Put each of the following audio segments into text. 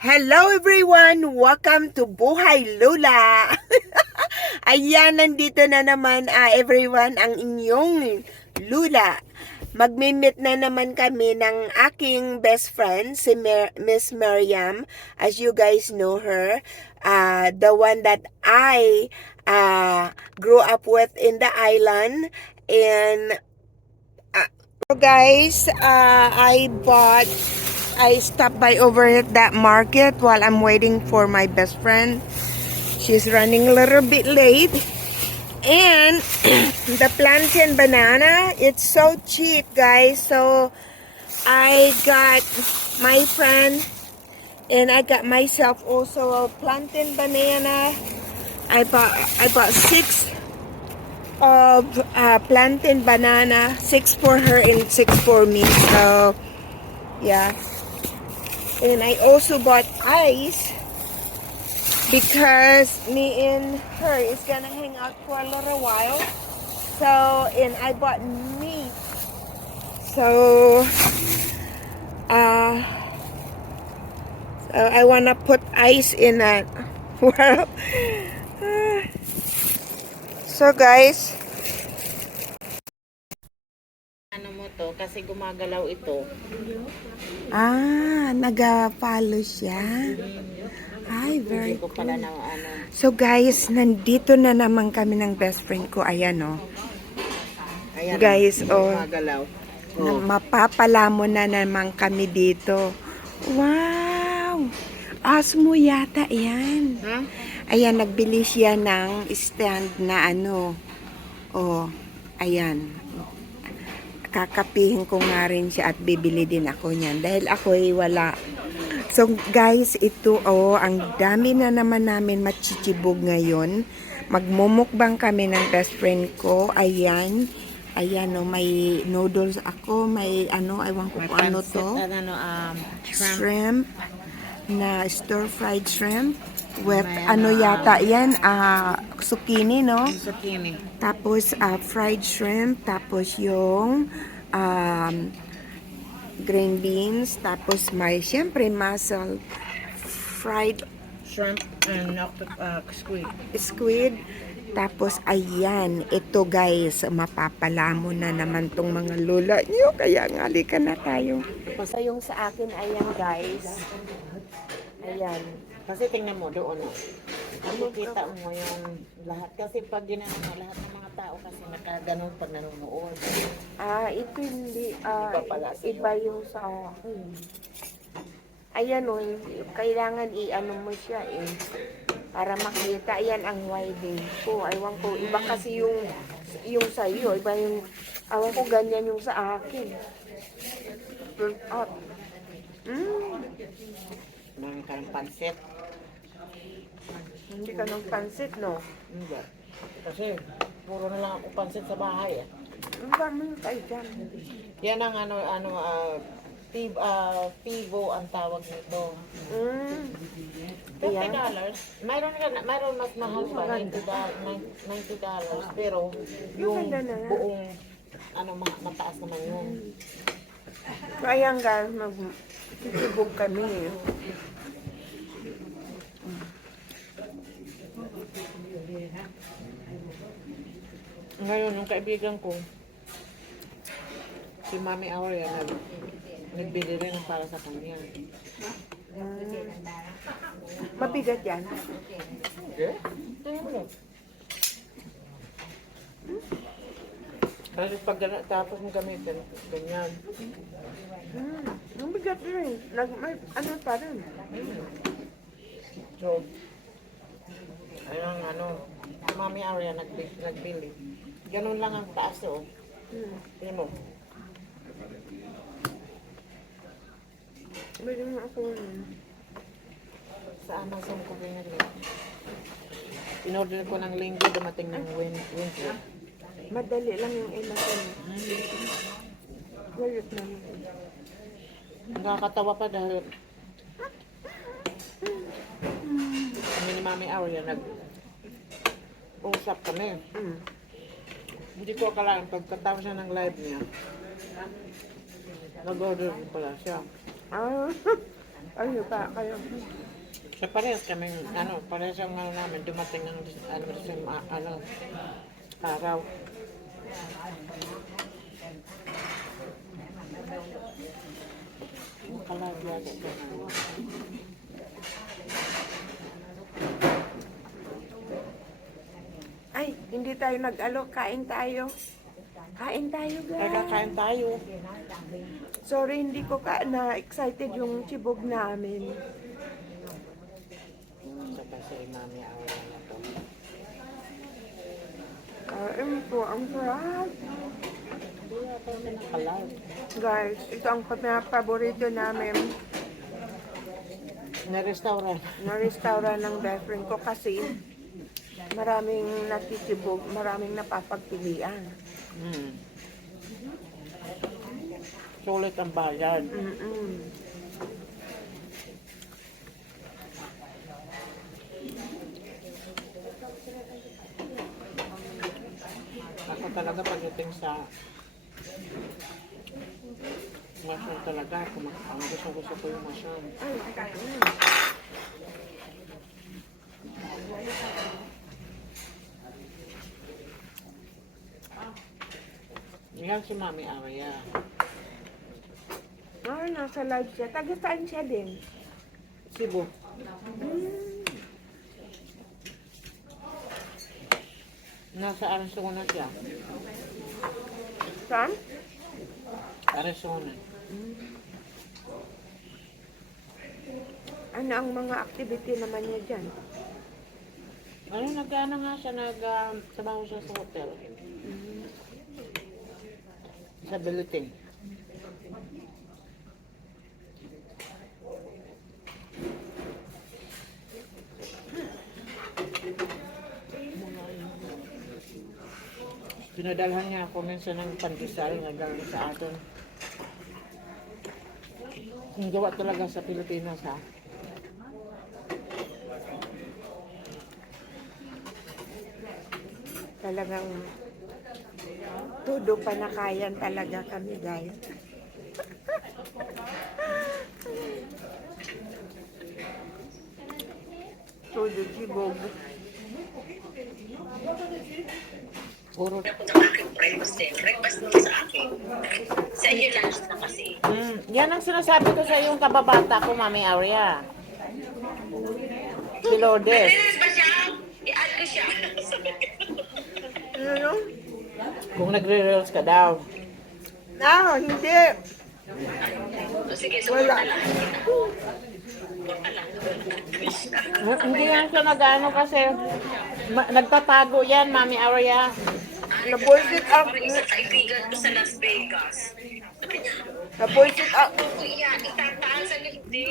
Hello everyone! Welcome to Buhay Lula! Ayan, nandito na naman everyone ang inyong Lula. Magmi-meet na naman kami ng aking best friend, si Miss Miriam. As you guys know her, the one that I grew up with in the island. And so guys, I stopped by over at that market while I'm waiting for my best friend. She's running a little bit late. And the plantain banana, it's so cheap, guys. So I got my friend and I got myself also a plantain banana. I bought 6 of plantain banana, 6 for her and 6 for me. So yeah. And I also bought ice because me and her is gonna hang out for a little while. So, and I bought meat. So, uh, so I wanna put ice in that. Well, so guys, Ano mo to? Kasi gumagalaw ito. nag-follow siya. Ay, very Hindi ko cool. pala na ano. So guys, nandito na naman kami ng best friend ko. Ayan, oh. Ayan, Guys, oh. gumagalaw. Na mapapalamon na naman kami dito. Wow! Osmo yata yan. Ha? Ayan, nagbili siya ng stand na ano. Oh, ayan. Kakapihin ko nga rin siya at bibili din ako niyan. Dahil ako'y wala. So guys, ito ang dami na naman namin machichibog ngayon. Magmumukbang kami ng best friend ko. Ayan. Ayan, may noodles ako, may ewan ko kung ano to. Shrimp na stir-fried shrimp with May yata yan, zucchini, no? Zucchini. Tapos fried shrimp, tapos yung green beans, tapos may syempre mussel, fried Shrimp and squid. squid. Tapos, ayan, ito guys, mapapalamo na naman tong mga lola nyo. Kaya nga, halika na tayo. So, yung sa akin, ayan guys. Ayan. Kasi tingnan mo doon. Nakikita mo yung lahat. Kasi pag ginano mo, lahat ng mga tao kasi nakaganon pag nanonood. Ito hindi, Iba pala sa'yo. iba yung sa akin. Ayan o, kailangan i-ano mo siya para makita. Ayan ang widing ko. Aywan ko, iba kasi yung sa iyo, iba yung, awan ko ganyan yung sa akin. Turn out. Marami ka ng pansit. Hindi ka ng pansit, no? Hindi. Kasi puro na lang ako pansit sa bahay. Ang dami tayo dyan. Yan ang Pivo ang tawag nito. $50. Mayroon mas mahal pa, $90. Pero yung Maganda na yan. buong mataas naman yun. So, ayan guys, mag-sisibog kami. Ngayon, yung kaibigan ko, si Mami Aurea, nagbili rin para sa kanya. Mabigat yan. Okay? Tingnan mo lang. Kasi pag tapos mo gamitin, ganyan. Mabigat rin. Ano pa rin. So, ayun si Mami Aurea nagbili. Ganun lang ang taas oh. Tingnan mo. Pwede mo ako Sa Amazon ko pinili. In-order ko ng linggo, dumating ng Wednesday. madali lang yung ilasan. Galit na yun. Nakakatawa pa dahil kami ni Mami Aurea nag-usap kami. Hindi ko akalain pagkatapos siya ng live niya. Nag-order din pala siya. Ano ba kayo? Sa parehas kami, parehas ang namin, dumating ng, araw. Nakalagay ako ba na? Ay, hindi tayo nag-alok. Kain tayo. Kain tayo, Kaya guys. kakain tayo. Sorry, hindi ko na-excited yung chibog namin. Sa kasi mami awa na to. Kain po, ang sarap. Hindi yata ako nakalag. Guys, ito ang paborito namin Na restaurant. na restaurant ng best friend ko kasi maraming natitibog, maraming napapagpilian. Sulit ang bayad. Ako talaga pagdating sa masyal talaga, ang gusto ko yung masyal. Ay, Yan si Mami Arya. nasa live siya. Taga saan siya din? Cebu. Nasa Arizona siya. Saan? Arizona. Ano ang mga activity naman niya dyan? Nag-ano nga siya, nag-sabaho siya sa hotel. Sa Beliting. Pinadalhan niya ako minsan ng pandesal na galing sa atin. Yung gawa talaga sa Pilipinas, ha? Talagang todo panakayan talaga kami, guys. Todo chibog. Puro. Breakfast mo sa akin. Sa iyo lunch na kasi. Yan ang sinasabi ko sa yung kababata ko, Mami Aurea. Si Lourdes. Narinis ba siya? I-add ko siya. Ano? Kung nagre-reels ka daw. No, hindi. O sige, Wala. sumunod na lang. Hindi yan siya nag-ano kasi nagtatago yan, Mami Aurea. Nabuisit ako. Parang isang kaibigan ko sa Las Vegas. Sabi niya, Nabuisit ako. ako iyan, itataasan niya hindi.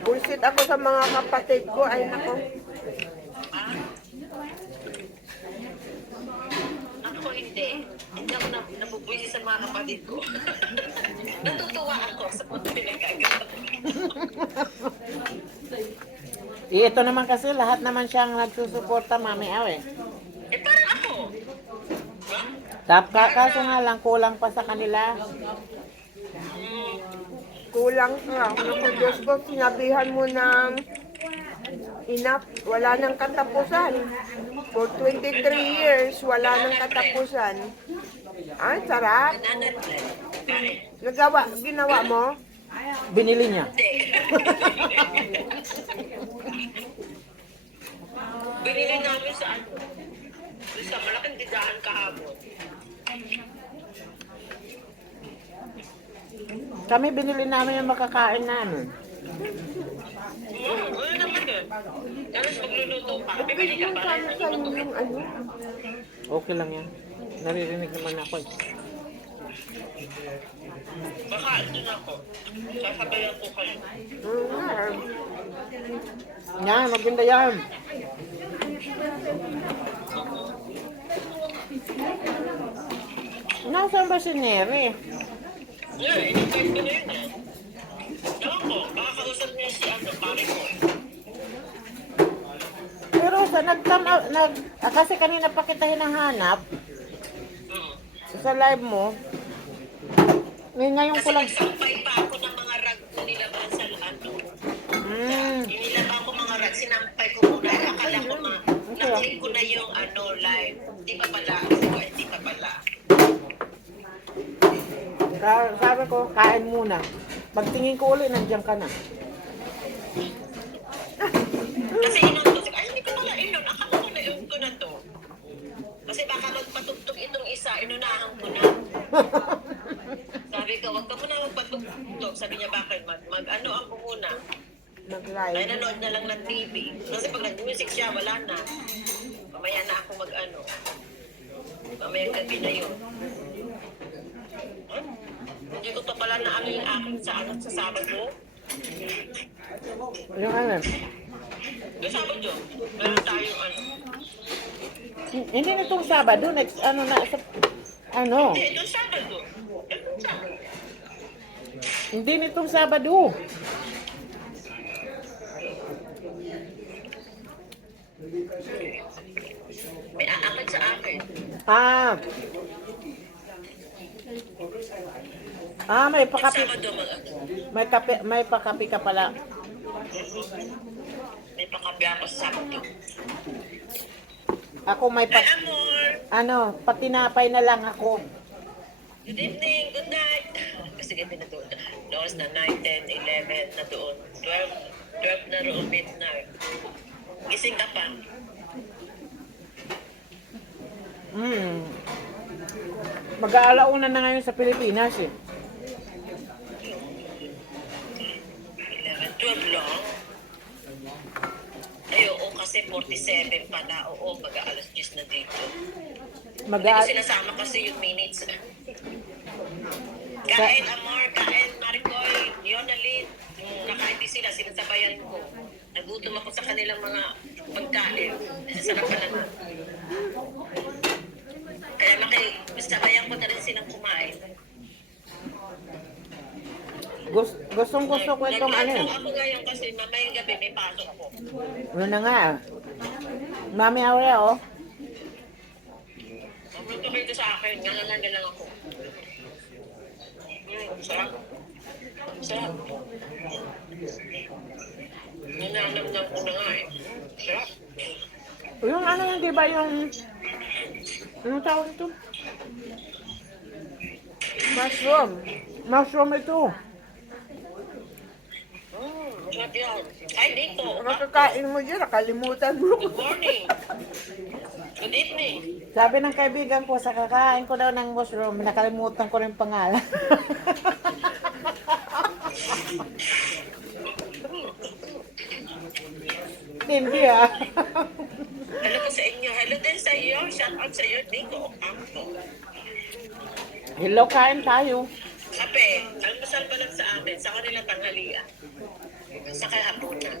Buisit ako sa mga kapatid ko. Ay, nako. Ako hindi. Hindi ako nabubuisi sa mga kapatid ko. Natutuwa ako sa mga pinagagawa. Ito naman kasi lahat naman siyang nagsusuporta, Mami Aurea. Eh, parang ako. Kaso nga lang, kulang pa sa kanila. Kulang ka. Naku, Diyos ko, sinabihan mo na enough. Wala nang katapusan. For 23 years, wala nang katapusan. Ay, sarap. Ginawa mo? Binili niya. Binili namin sa ano? Sa malaking tindahan kahapon. Kami binili namin yung makakain namin. Ano naman yun? Tapos magluluto pa. Bibili ka Yung pa. sana sa yung ano. Okay lang yan. Naririnig naman ako eh. Baka doon ako. Sasabayan ko kayo. Yan, maganda yan. Nasaan ba si Neri? In-invite ko na yun eh. Ewan ko, baka kausap niya si ano, pare ko eh. Pero kasi kanina pa kita hinahanap sa live mo. Ngayon ko Kasi lang. nagsampay pa ako ng mga rag ko nila ba sa ano. sinampay ko muna. Akala ko na-click ko na yung live. Di pa pala. Di pa pala. Sabi ko, kain muna. Pagtingin ko ulit, nandiyan ka na. Kasi inon ko. Ay, hindi ko pala inon. Akala ko na inon ko na to. Kasi baka magpatugtog itong isa, inunahan ko na. Sabi ko, wag ka muna magpatugtog. Sabi niya, bakit? Mag-ano ako muna. Ay, Mag-live. nanood na lang ng TV. Kasi pag nag-music siya, wala na. Mamaya na ako mag-ano. Mamaya gabi na yun. Huh? Hindi ko pa pala na yung akin sa Sabado. Yung ano? Yung Sabado, meron tayong Hindi nitong Sabado, next ano na sa ano? Hindi, itong Sabado. Itong Sabado. Hindi nitong Sabado. May aakit sa akin. Ah. May Yung pakapi. Sabado, May pakapi ka pala. may pakabi ako sa Sabado. Ako may Hi, amor! patinapay na lang ako. Good evening, good night. Kasi gabi na doon. Noon na 9, 10, 11 na doon. 12 na roon midnight. Gising ka pa. Mag-aalauna na ngayon sa Pilipinas eh. 11, 12 lang. Ay, oo, kasi 47 pa na. Oo, mag-aalas 10 na dito. Hindi ko sinasama kasi yung minutes. Kain, Amor, kain, Maricoy, Yonalyn. Nakain din sila, sinasabayan ko. Nagutom ako sa kanilang mga pagkain. Sarap pa naman. Kaya sabayan ko na rin silang kumain. Gustong-gusto ko itong ano eh. Ako ngayon kasi mamayang gabi may pasok ako. Ano na nga. Mami Aurea oh. Mabuto kayo sa akin, ngalangan lang ako. Sarap. Sarap. Nananamnam ko na nga eh. Sarap. Yung ano yun, di ba yung... Anong tawag ito? Mushroom. Mushroom ito. Masarap yan. Ay, dito. Makakain mo dyan, nakalimutan mo. Good morning. Good evening. Sabi ng kaibigan ko, sa kakain ko daw ng mushroom, nakalimutan ko rin pangalan. Hindi ah. Hello po sa inyo. Hello din sa iyo. Shout out sa iyo. Nico Ocampo. Hello, kain tayo. Kape. Almusal pa lang sa amin. Sa kanila tanghalian. Sa kahapunan.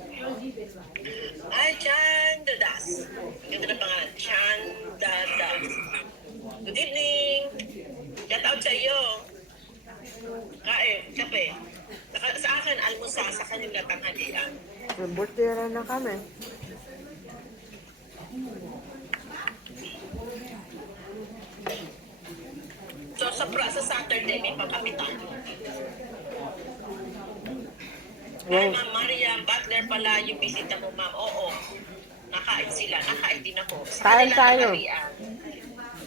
Ay, Chandadas. Ganda na pangalan. Chandadas. Good evening. Shout out sa iyo. Kain. Kape. Sa akin, almusal. Sa kanila tanghalian. Butira na kami. So, sa Saturday, may pagkapitan. Ay, Ma'am Mariam, Butler pala yung bisita mo, Ma'am. Oo. Nakain sila. Nakain din ako. Sa Kain kanila tayo. tanghalian.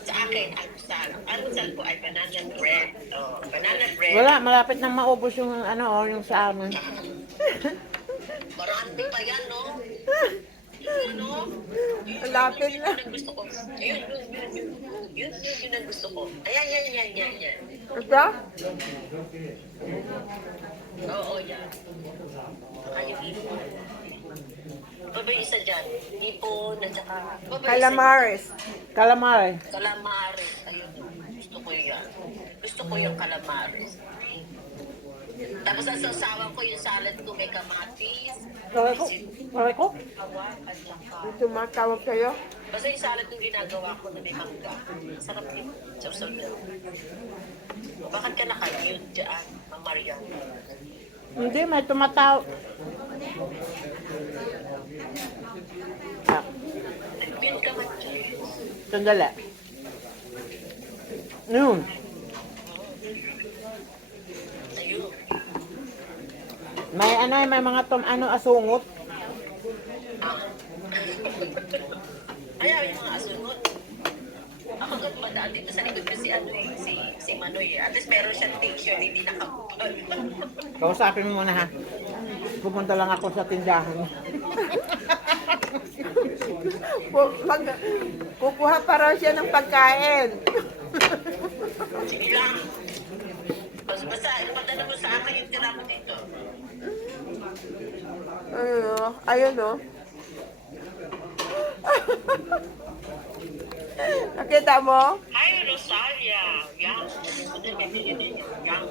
Sa akin, almusal. Ang almusal ko ay banana bread. Oh, banana bread. Wala, malapit nang maubos yung ano, yung sa amin. Marami pa yan, no? Ano? Lapit na. Yun ang gusto ko. Yun ang gusto ko. Ayan. Ito? Oo, yan. Ayun, ipon. Ano ba yung isa dyan? Ipon, at saka... ano ba yung isa? Calamares. Calamari. Calamares. Ayun, gusto ko yan. Gusto ko yung calamares. Tapos ang sasawan ko yung salad ko may kamatis, Kaway ko? Kaway ko? kawan, at saka... Tumatawag kayo? Basta yung salad ko ginagawa ko na may mangga. Sarap din. Sarap na. Bakit ka naka-mute dyan, Ma'am Mariam? Hindi, may tumataw. Nag-mute ka man dyan. Sandali. Yun. Ayun. May ano, may mga asungot. Ayaw yung mga asunod. Ako doon ba dito sa likod ko si ano eh, si Manoy eh. At least meron siyang t-shirt, hindi nakapal. Kausapin mo muna ha. Pupunta lang ako sa tindahan. Kukuha pa raw siya ng pagkain. Sige lang. Basta ipadala mo sa akin yung tira mo dito. Ayun o. Nakita mo? Hi, Rosalia. Yang. Yang.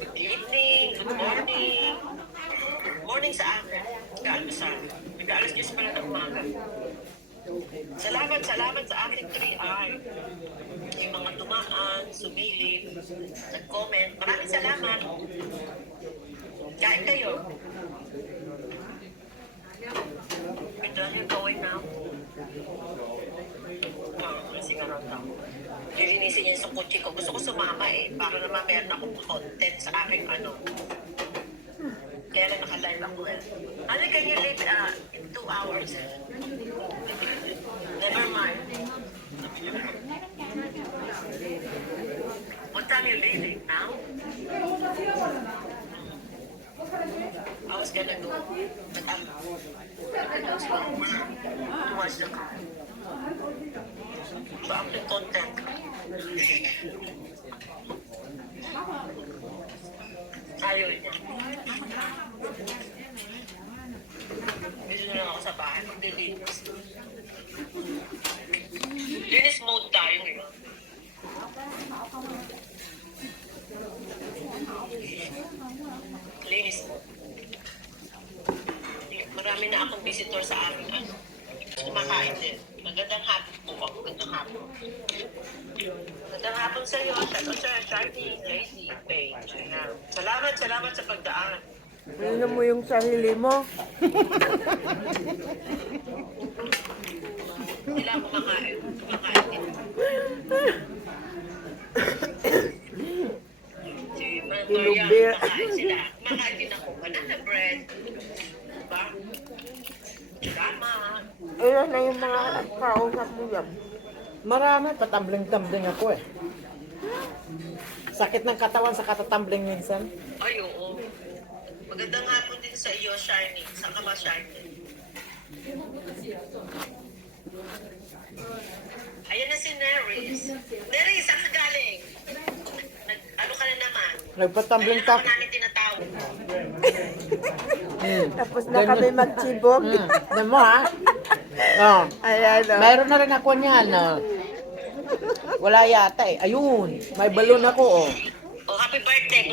Good evening. Good morning. Good morning sa akin. Kaalmasal. Nag-aalas 10 pala ng umaga. Salamat sa aking 3R. Yung mga tumaan, sumilip, nag-comment. Maraming salamat. Kain kayo. Where are you going now? Kasi nga lang tao. Lilinisin niya yung kotse ko. Gusto ko sumama eh. Para naman meron akong content sa aking ano. Kaya lang naka-live ako eh. Ano can you leave in 2 hours? Never mind. What time you leaving now? I was gonna go, but I'm to watch the car. So I'm the content. Ayaw niya. Gusto na ako sa bahay. Maglilinis. Linis mode tayo ngayon. Linis mode. Marami na akong visitor sa amin. Ano? Kumakain din. Magandang hapon po ako. Magandang hapon. Magandang hapon sa iyo. Shout out sa Charlie, Lady, Paige. Ayan. Salamat sa pagdaan. Ano mo yung sarili mo? Hindi lang kumakain. Kumakain din. Si Mantoya, Ilubir. kumakain sila. Kumakain din ako. Banana bread. Diba? Salamat. Ilan na yung mga kausap mo yan? Marami, patambling-tambling ako eh. Sakit ng katawan sa katatambling minsan. Ay, oo. Magandang hapon din sa iyo, Shiny. Saan ka ba, Shiny? Ayan na si Neris. Neris, saan ka galing? Ano ka na naman? Nagpatambling Ayun ako tak. namin tinatawag. Tapos na kami magchibog. Alam mo ha? Oh. Ayan o. Mayroon na rin ako niyan. Wala yata eh. Ayun, may balon ako oh. Oh, happy birthday.